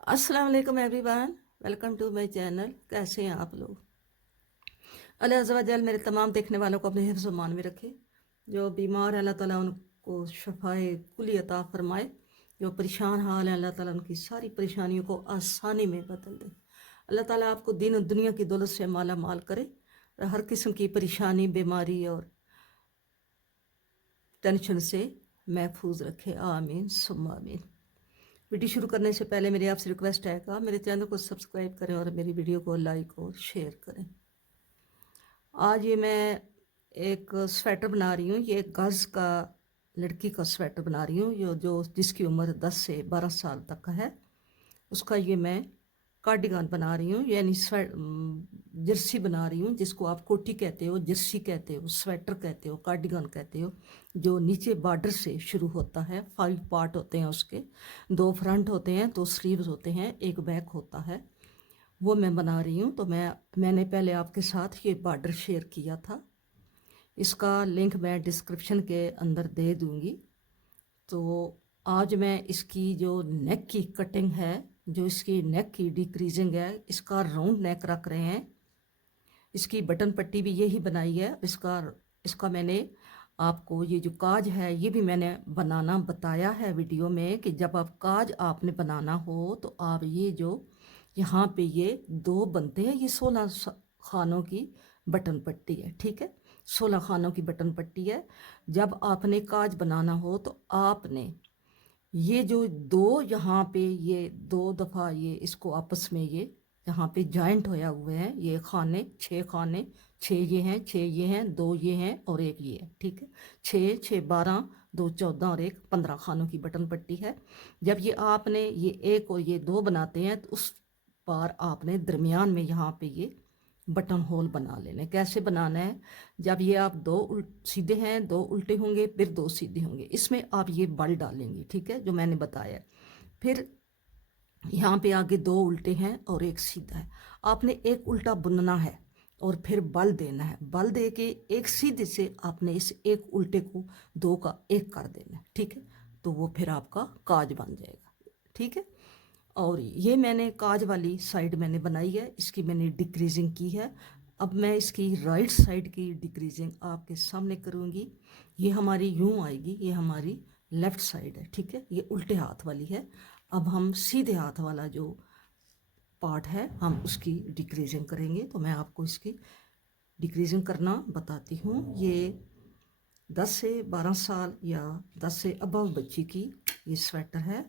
अस्सलाम वालेकुम everyone. Welcome to my channel. कैसे हैं आप लोग? अल्लाह अज़्ज़ा व जल मेरे तमाम देखने वालों को अपने हिफ्ज़ मान में रखे। जो बीमार है अल्लाह ताला उनको शफ़ाए कुली अता फ़रमाए। जो परेशान हाल है अल्लाह ताला उनकी सारी परेशानियों को आसानी में बदल दे। अल्लाह ताला आपको दीन और दुनिया की दौलत से माला माल करे और हर किस्म की परेशानी, बीमारी और टेंशन से महफूज रखे। आमीन सुम्मा आमीन। वीडियो शुरू करने से पहले मेरी आपसे रिक्वेस्ट है कि आप मेरे चैनल को सब्सक्राइब करें और मेरी वीडियो को लाइक और शेयर करें। आज ये मैं एक स्वेटर बना रही हूँ। ये एक गज़ का लड़की का स्वेटर बना रही हूँ जो जिसकी उम्र 10 से 12 साल तक का है। उसका ये मैं कार्डिगन बना रही हूँ, यानी जर्सी बना रही हूँ, जिसको आप कोटी कहते हो, जर्सी कहते हो, स्वेटर कहते हो, कार्डिगन कहते हो। जो नीचे बॉर्डर से शुरू होता है, 5 पार्ट होते हैं उसके। 2 फ्रंट होते हैं, 2 स्लीव्स होते हैं, एक बैक होता है। वो मैं बना रही हूँ। तो मैंने पहले आपके साथ ये बॉर्डर शेयर किया था। इसका लिंक मैं डिस्क्रिप्शन के अंदर दे दूँगी। तो आज मैं इसकी जो नेक की कटिंग है, जो इसकी नेक की डिक्रीजिंग है, इसका राउंड नेक रख रहे हैं। इसकी बटन पट्टी भी यही बनाई है। इसका मैंने आपको ये जो काज है ये भी मैंने बनाना बताया है वीडियो में कि जब आप काज आपने बनाना हो तो आप ये जो यहाँ पे ये 2 बनते हैं, ये 16 खानों की बटन पट्टी है। ठीक है, 16 खानों की बटन पट्टी है। जब आपने काज बनाना हो तो आपने ये जो 2 यहाँ पे ये 2 दफ़ा ये इसको आपस में ये यहाँ पे जॉइंट होया हुए हैं, ये खाने 6 खाने, 6 ये हैं, 6 ये हैं, 2 ये हैं और 1 ये है। ठीक है, 6 6 12, 2 14 और 1 15 खानों की बटन पट्टी है। जब ये आपने ये 1 और ये 2 बनाते हैं तो उस पार आपने दरमियान में यहाँ पे ये बटन होल बना लेने। कैसे बनाना है? जब ये आप 2 सीधे हैं, 2 उल्टे होंगे, फिर 2 सीधे होंगे, इसमें आप ये बल डालेंगे। ठीक है, जो मैंने बताया। फिर यहाँ पे आगे 2 उल्टे हैं और 1 सीधा है। आपने एक उल्टा बुनना है और फिर बल देना है। बल दे के एक सीधे से आपने इस एक उल्टे को 2 का 1 कर देना है। ठीक है, तो वो फिर आपका काज बन जाएगा। ठीक है, और ये मैंने काज वाली साइड मैंने बनाई है, इसकी मैंने डिक्रीजिंग की है। अब मैं इसकी राइट साइड की डिक्रीजिंग आपके सामने करूँगी। ये हमारी यूँ आएगी, ये हमारी लेफ़्ट साइड है। ठीक है, ये उल्टे हाथ वाली है। अब हम सीधे हाथ वाला जो पार्ट है हम उसकी डिक्रीजिंग करेंगे। तो मैं आपको इसकी डिक्रीजिंग करना बताती हूँ। ये 10 से 12 साल या 10 से अबव बच्ची की ये स्वेटर है।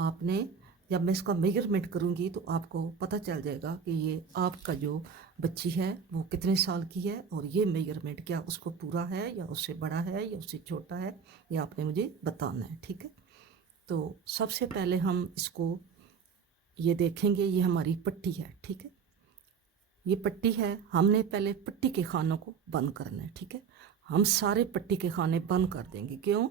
आपने जब मैं इसका मेजरमेंट करूँगी तो आपको पता चल जाएगा कि ये आपका जो बच्ची है वो कितने साल की है और ये मेजरमेंट क्या उसको पूरा है या उससे बड़ा है या उससे छोटा है, ये आपने मुझे बताना है। ठीक है, तो सबसे पहले हम इसको ये देखेंगे, ये हमारी पट्टी है। ठीक है, ये पट्टी है। हमने पहले पट्टी के खानों को बंद करना है। ठीक है, हम सारे पट्टी के खाने बंद कर देंगे। क्यों?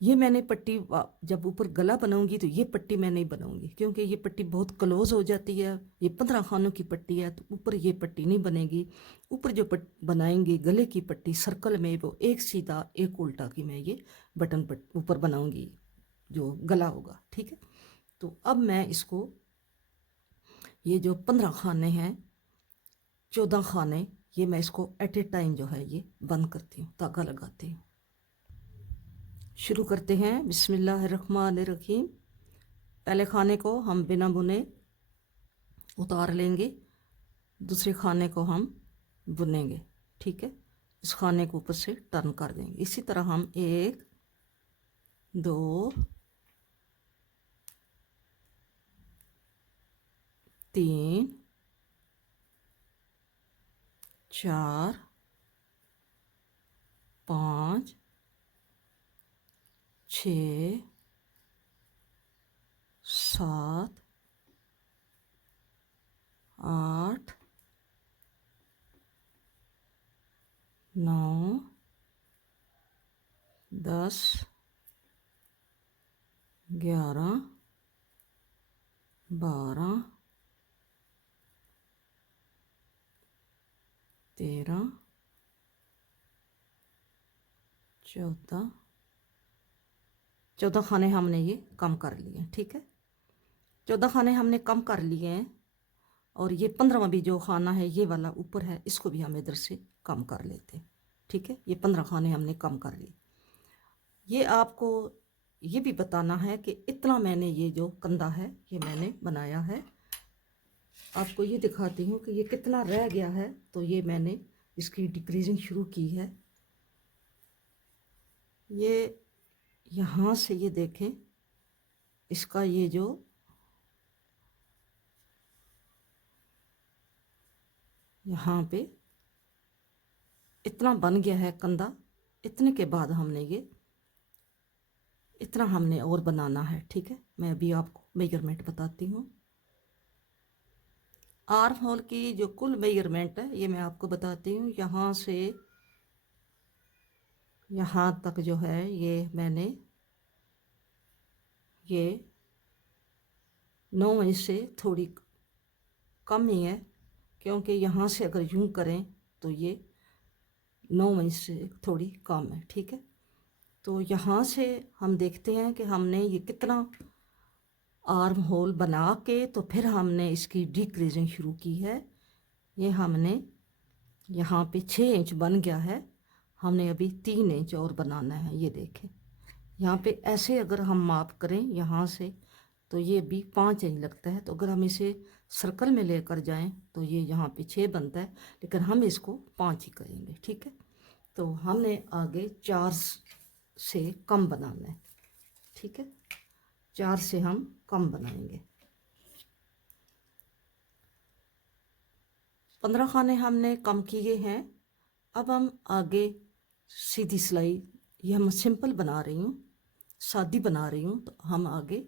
ये मैंने पट्टी जब ऊपर गला बनाऊंगी तो ये पट्टी मैं नहीं बनाऊंगी, क्योंकि ये पट्टी बहुत क्लोज हो जाती है। ये 15 खानों की पट्टी है तो ऊपर ये पट्टी नहीं बनेगी। ऊपर जो बनाएंगे गले की पट्टी सर्कल में, वो एक सीधा एक उल्टा की मैं ये बटन ऊपर बनाऊंगी जो गला होगा। ठीक है, तो अब मैं इसको ये जो 15 खाने हैं, 14 खाने, ये मैं इसको एट ए टाइम जो है ये बंद करती हूँ, धागा लगाती हूँ। शुरू करते हैं। बिस्मिल्लाहिर्रहमानिर्रहीम। पहले खाने को हम बिना बुने उतार लेंगे, दूसरे खाने को हम बुनेंगे। ठीक है, इस खाने को ऊपर से टर्न कर देंगे। इसी तरह हम 1 2 3 4 5 6 7 8 9 10 11 12 13 14 खाने हमने ये कम कर लिए। ठीक है, 14 खाने हमने कम कर लिए हैं, और ये 15वां भी जो खाना है ये वाला ऊपर है, इसको भी हम इधर से कम कर लेते हैं। ठीक है, ये 15 खाने हमने कम कर लिए। ये आपको ये भी बताना है कि इतना मैंने ये जो कंधा है ये मैंने बनाया है। आपको ये दिखाती हूँ कि ये कितना रह गया है। तो ये मैंने इसकी डिक्रीजिंग शुरू की है। ये यहाँ से ये देखें, इसका ये जो यहाँ पे इतना बन गया है कंधा, इतने के बाद हमने ये इतना हमने और बनाना है। ठीक है, मैं अभी आपको मेजरमेंट बताती हूँ। आर्म होल की जो कुल मेजरमेंट है ये मैं आपको बताती हूँ। यहाँ से यहाँ तक जो है ये मैंने ये 9 इंच से थोड़ी कम ही है, क्योंकि यहाँ से अगर यूं करें तो ये 9 इंच से थोड़ी कम है। ठीक है, तो यहाँ से हम देखते हैं कि हमने ये कितना आर्म होल बना के तो फिर हमने इसकी डिक्रीजिंग शुरू की है। ये हमने यहाँ पे 6 इंच बन गया है, हमने अभी 3 इंच और बनाना है। ये देखें, यहाँ पे ऐसे अगर हम माप करें यहाँ से तो ये भी 5 इंच लगता है। तो अगर हम इसे सर्कल में लेकर जाएं तो ये यहाँ पे 6 बनता है, लेकिन हम इसको 5 ही करेंगे। ठीक है, तो हमने आगे 4 से कम बनाना है। ठीक है, 4 से हम कम बनाएंगे। 15 खाने हमने कम किए हैं। अब हम आगे सीधी सिलाई, ये हम सिंपल बना रही हूँ, सादी बना रही हूँ, तो हम आगे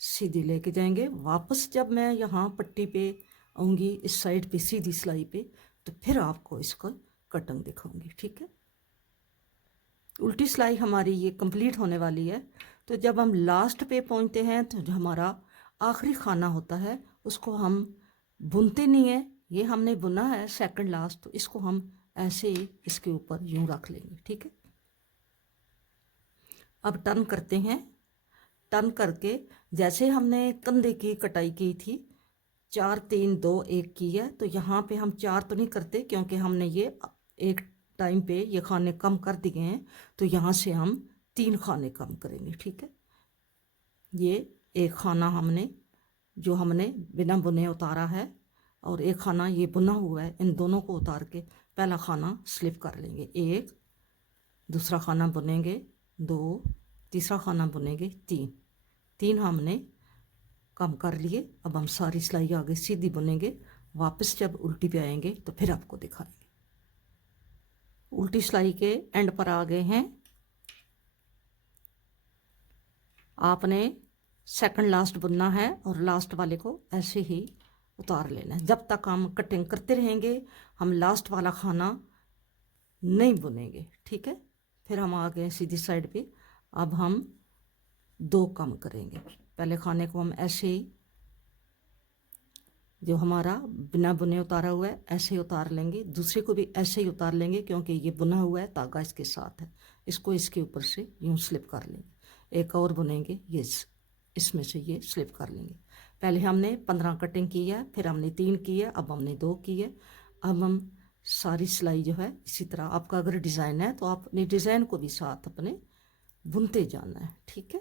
सीधी लेके जाएंगे। वापस जब मैं यहाँ पट्टी पे आऊँगी इस साइड पे सीधी सिलाई पे, तो फिर आपको इसका कटिंग दिखाऊंगी। ठीक है, उल्टी सिलाई हमारी ये कंप्लीट होने वाली है। तो जब हम लास्ट पे पहुँचते हैं तो जो हमारा आखिरी खाना होता है उसको हम बुनते नहीं है, ये हमने बुना है सेकंड लास्ट, तो इसको हम ऐसे ही इसके ऊपर यूं रख लेंगे। ठीक है, अब टर्न करते हैं। टर्न करके जैसे हमने कंधे की कटाई की थी 4 3 2 1 की है, तो यहाँ पे हम 4 तो नहीं करते क्योंकि हमने ये एक टाइम पे ये खाने कम कर दिए हैं, तो यहाँ से हम 3 खाने कम करेंगे। ठीक है, ये एक खाना हमने जो हमने बिना बुने उतारा है, और एक खाना ये बुना हुआ है, इन दोनों को उतार के पहला खाना स्लिप कर लेंगे, 1, दूसरा खाना बुनेंगे 2, तीसरा खाना बुनेंगे 3, 3 हमने कम कर लिए। अब हम सारी सिलाई आगे सीधी बुनेंगे, वापस जब उल्टी पे आएंगे तो फिर आपको दिखाएंगे। उल्टी सिलाई के एंड पर आ गए हैं। आपने सेकंड लास्ट बुनना है और लास्ट वाले को ऐसे ही उतार लेना है। जब तक हम कटिंग करते रहेंगे हम लास्ट वाला खाना नहीं बुनेंगे। ठीक है, फिर हम आ गए सीधी साइड पे। अब हम 2 कम करेंगे। पहले खाने को हम ऐसे ही जो हमारा बिना बुने उतारा हुआ है ऐसे ही उतार लेंगे, दूसरे को भी ऐसे ही उतार लेंगे क्योंकि ये बुना हुआ है, धागा इसके साथ है, इसको इसके ऊपर से यूं स्लिप कर लेंगे। एक और बुनेंगे, ये इसमें से ये स्लिप कर लेंगे। पहले हमने 15 कटिंग की है, फिर हमने 3 की है, अब हमने 2 की है। अब हम सारी सिलाई जो है इसी तरह, आपका अगर डिज़ाइन है तो आप अपने डिज़ाइन को भी साथ अपने बुनते जाना है। ठीक है,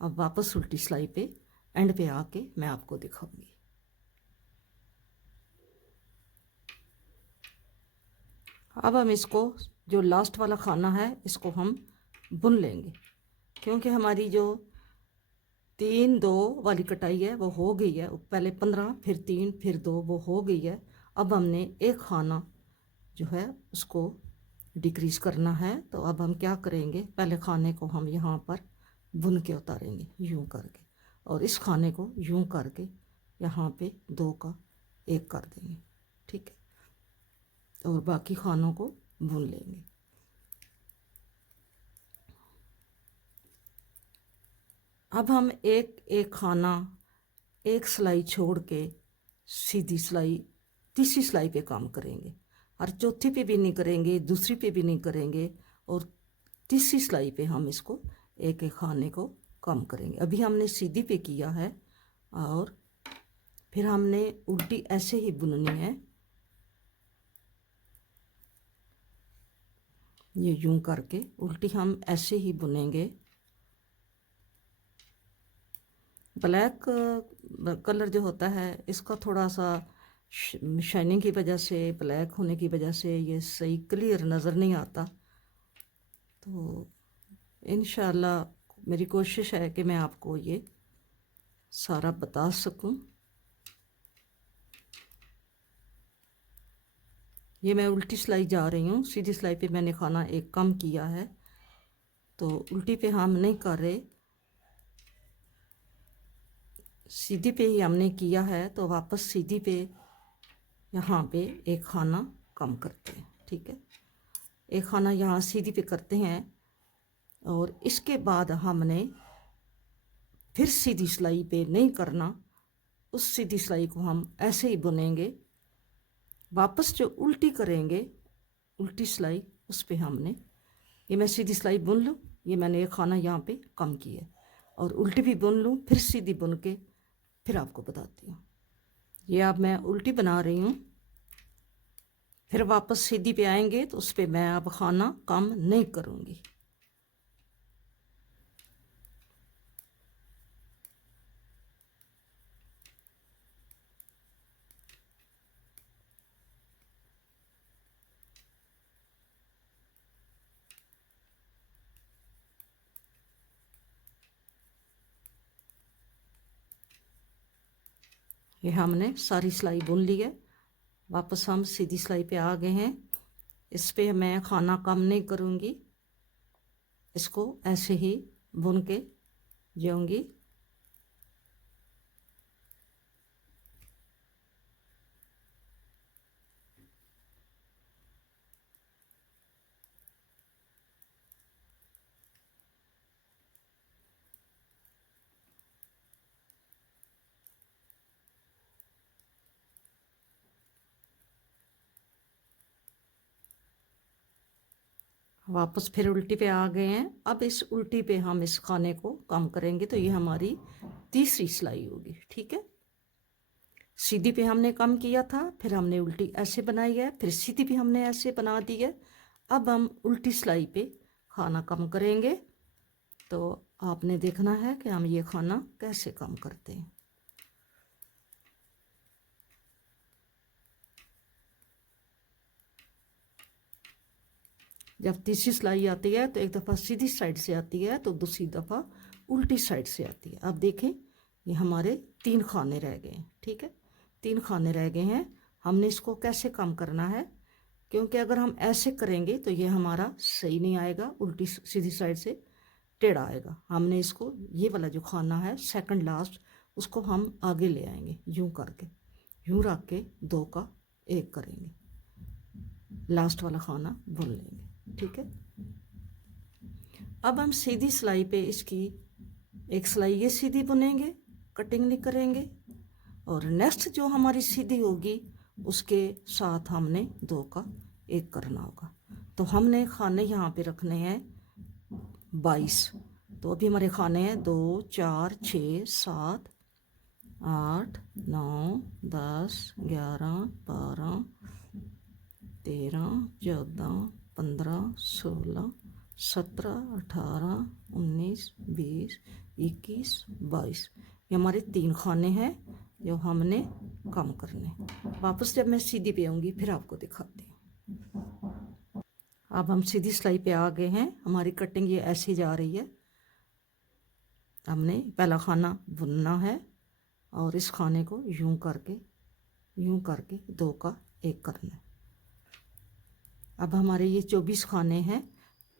अब वापस उल्टी सिलाई पे एंड पे आके मैं आपको दिखाऊंगी। अब हम इसको जो लास्ट वाला खाना है इसको हम बुन लेंगे, क्योंकि हमारी जो 3 2 वाली कटाई है वो हो गई है। पहले 15 फिर 3 फिर 2 वो हो गई है। अब हमने एक खाना जो है उसको डिक्रीज करना है। तो अब हम क्या करेंगे, पहले खाने को हम यहाँ पर बुन के उतारेंगे यूं करके, और इस खाने को यूं करके यहाँ पे 2 का 1 कर देंगे। ठीक है, और बाकी खानों को बुन लेंगे। अब हम एक एक खाना एक सिलाई छोड़ के सीधी सिलाई तीसरी सिलाई पे काम करेंगे, और चौथी पे भी नहीं करेंगे, दूसरी पे भी नहीं करेंगे, और तीसरी सिलाई पे हम इसको एक एक खाने को कम करेंगे। अभी हमने सीधी पे किया है, और फिर हमने उल्टी ऐसे ही बुननी है, ये यूं करके उल्टी हम ऐसे ही बुनेंगे। ब्लैक कलर जो होता है इसका थोड़ा सा शाइनिंग की वजह से, ब्लैक होने की वजह से ये सही क्लियर नज़र नहीं आता। तो इंशाल्लाह मेरी कोशिश है कि मैं आपको ये सारा बता सकूं। ये मैं उल्टी सिलाई जा रही हूँ, सीधी सिलाई पे मैंने खाना एक कम किया है, तो उल्टी पे हम नहीं कर रहे, सीधी पे ही हमने किया है। तो वापस सीधी पे यहाँ पे एक खाना कम करते हैं, ठीक है। एक खाना यहाँ सीधी पे करते हैं और इसके बाद हमने फिर सीधी सिलाई पे नहीं करना, उस सीधी सिलाई को हम ऐसे ही बुनेंगे। वापस जो उल्टी करेंगे, उल्टी सिलाई, उस पे हमने, ये मैं सीधी सिलाई बुन लूँ, ये मैंने एक खाना यहाँ पे कम किया और उल्टी भी बुन लूँ, फिर सीधी बुन के फिर आपको बताती हूँ। ये अब मैं उल्टी बना रही हूँ, फिर वापस सीधी पे आएंगे तो उस पर मैं अब खाना कम नहीं करूँगी। ये हमने सारी सिलाई बुन ली है, वापस हम सीधी सिलाई पे आ गए हैं। इस पे मैं खाना कम नहीं करूँगी, इसको ऐसे ही बुन के जाऊँगी। वापस फिर उल्टी पे आ गए हैं। अब इस उल्टी पे हम इस खाने को कम करेंगे, तो ये हमारी तीसरी सिलाई होगी, ठीक है। सीधी पे हमने कम किया था, फिर हमने उल्टी ऐसे बनाई है, फिर सीधी भी हमने ऐसे बना दी है। अब हम उल्टी सिलाई पे खाना कम करेंगे, तो आपने देखना है कि हम ये खाना कैसे कम करते हैं। जब तीसरी सिलाई आती है तो एक दफ़ा सीधी साइड से आती है, तो दूसरी दफ़ा उल्टी साइड से आती है। अब देखें, ये हमारे 3 खाने रह गए हैं, ठीक है। 3 खाने रह गए हैं, हमने इसको कैसे कम करना है, क्योंकि अगर हम ऐसे करेंगे तो ये हमारा सही नहीं आएगा, उल्टी सीधी साइड से टेढ़ा आएगा। हमने इसको, ये वाला जो खाना है सेकंड लास्ट, उसको हम आगे ले आएंगे, यूं करके, यूं रख के 2 का 1 करेंगे, लास्ट वाला खाना बुन लेंगे, ठीक है। अब हम सीधी सिलाई पे इसकी एक सिलाई ये सीधी बुनेंगे, कटिंग नहीं करेंगे, और नेक्स्ट जो हमारी सीधी होगी उसके साथ हमने 2 का 1 करना होगा। तो हमने खाने यहाँ पे रखने हैं 22। तो अभी हमारे खाने हैं 2 4 6 7 8 9 10 11 12 13 14 15 16 17 18 19 20 21 22। ये हमारे 3 खाने हैं जो हमने कम करने। वापस जब मैं सीधी पे आऊँगी फिर आपको दिखाती हूँ। अब हम सीधी सिलाई पे आ गए हैं, हमारी कटिंग ये ऐसी जा रही है। हमने पहला खाना बुनना है और इस खाने को यूं करके 2 का 1 करना है। अब हमारे ये 24 खाने हैं।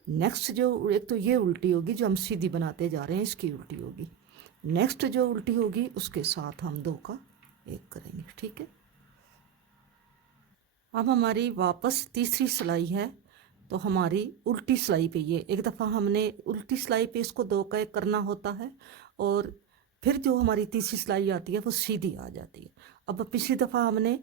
नेक्स्ट जो, एक तो ये उल्टी होगी जो हम सीधी बनाते जा रहे हैं, इसकी उल्टी होगी। नेक्स्ट जो उल्टी होगी उसके साथ हम 2 का 1 करेंगे, ठीक है। अब हमारी वापस तीसरी सिलाई है, तो हमारी उल्टी सिलाई पे ये एक दफ़ा हमने उल्टी सिलाई पे इसको 2 का 1 करना होता है, और फिर जो हमारी तीसरी सिलाई आती है वो सीधी आ जाती है। अब पिछली दफ़ा हमने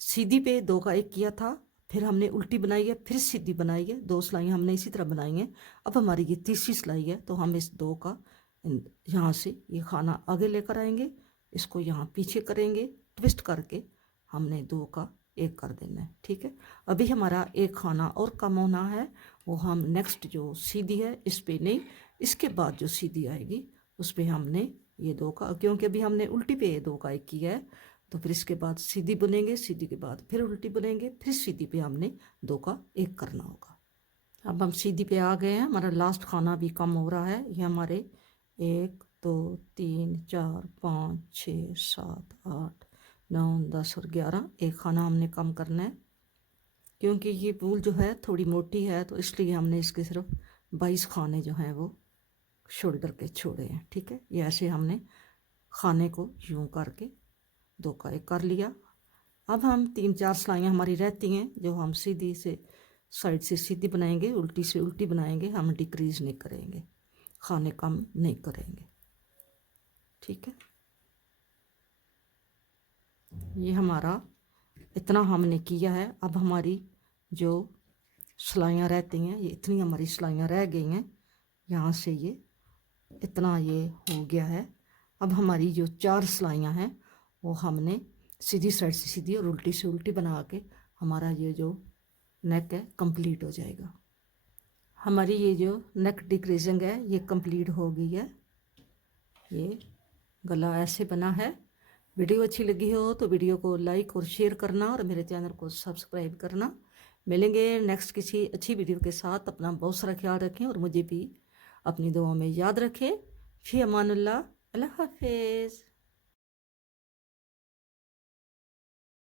सीधी पे 2 का 1 किया था, फिर हमने उल्टी बनाई है, फिर सीधी बनाई है, 2 सिलाई हमने इसी तरह बनाई हैं। अब हमारी ये तीसरी सिलाई है, तो हम इस 2 का यहाँ से ये खाना आगे लेकर आएंगे इसको यहाँ पीछे करेंगे, ट्विस्ट करके हमने 2 का 1 कर देना है। ठीक है, अभी हमारा एक खाना और कम होना है, वो हम नेक्स्ट जो सीधी है इस पे नहीं, इसके बाद जो सीधी आएगी उस पे हमने ये 2 का, क्योंकि अभी हमने उल्टी पे 2 का 1 किया है, तो फिर इसके बाद सीधी बुनेंगे, सीधी के बाद फिर उल्टी बुनेंगे, फिर सीधी पे हमने 2 का 1 करना होगा। अब हम सीधी पे आ गए हैं, हमारा लास्ट खाना भी कम हो रहा है। ये हमारे 1 2 3 4 5 6 7 8 9 10 और 11, एक खाना हमने कम करना है, क्योंकि ये वूल जो है थोड़ी मोटी है, तो इसलिए हमने इसके सिर्फ 22 खाने जो हैं वो शोल्डर के छोड़े हैं। ठीक है, ये ऐसे हमने खाने को यूं करके 2 का 1 कर लिया। अब हम 3-4 सिलाइयाँ हमारी रहती हैं जो हम सीधी से साइड से सीधी बनाएंगे, उल्टी से उल्टी बनाएंगे, हम डिक्रीज नहीं करेंगे, खाने कम नहीं करेंगे। ठीक है, ये हमारा इतना हमने किया है। अब हमारी जो सिलाइयाँ रहती हैं, ये इतनी हमारी सिलाइयाँ रह गई हैं, यहाँ से ये इतना ये हो गया है। अब हमारी जो 4 सिलाइयाँ हैं वो हमने सीधी साइड से सीधी और उल्टी से उल्टी बना के हमारा ये जो नेक है कंप्लीट हो जाएगा। हमारी ये जो नेक डिक्रीजिंग है ये कंप्लीट हो गई है। ये गला ऐसे बना है। वीडियो अच्छी लगी हो तो वीडियो को लाइक और शेयर करना और मेरे चैनल को सब्सक्राइब करना। मिलेंगे नेक्स्ट किसी अच्छी वीडियो के साथ। अपना बहुत सारा ख्याल रखें और मुझे भी अपनी दुआओं में याद रखें। फी अमानुल्लाह, अल्लाह हाफिज़।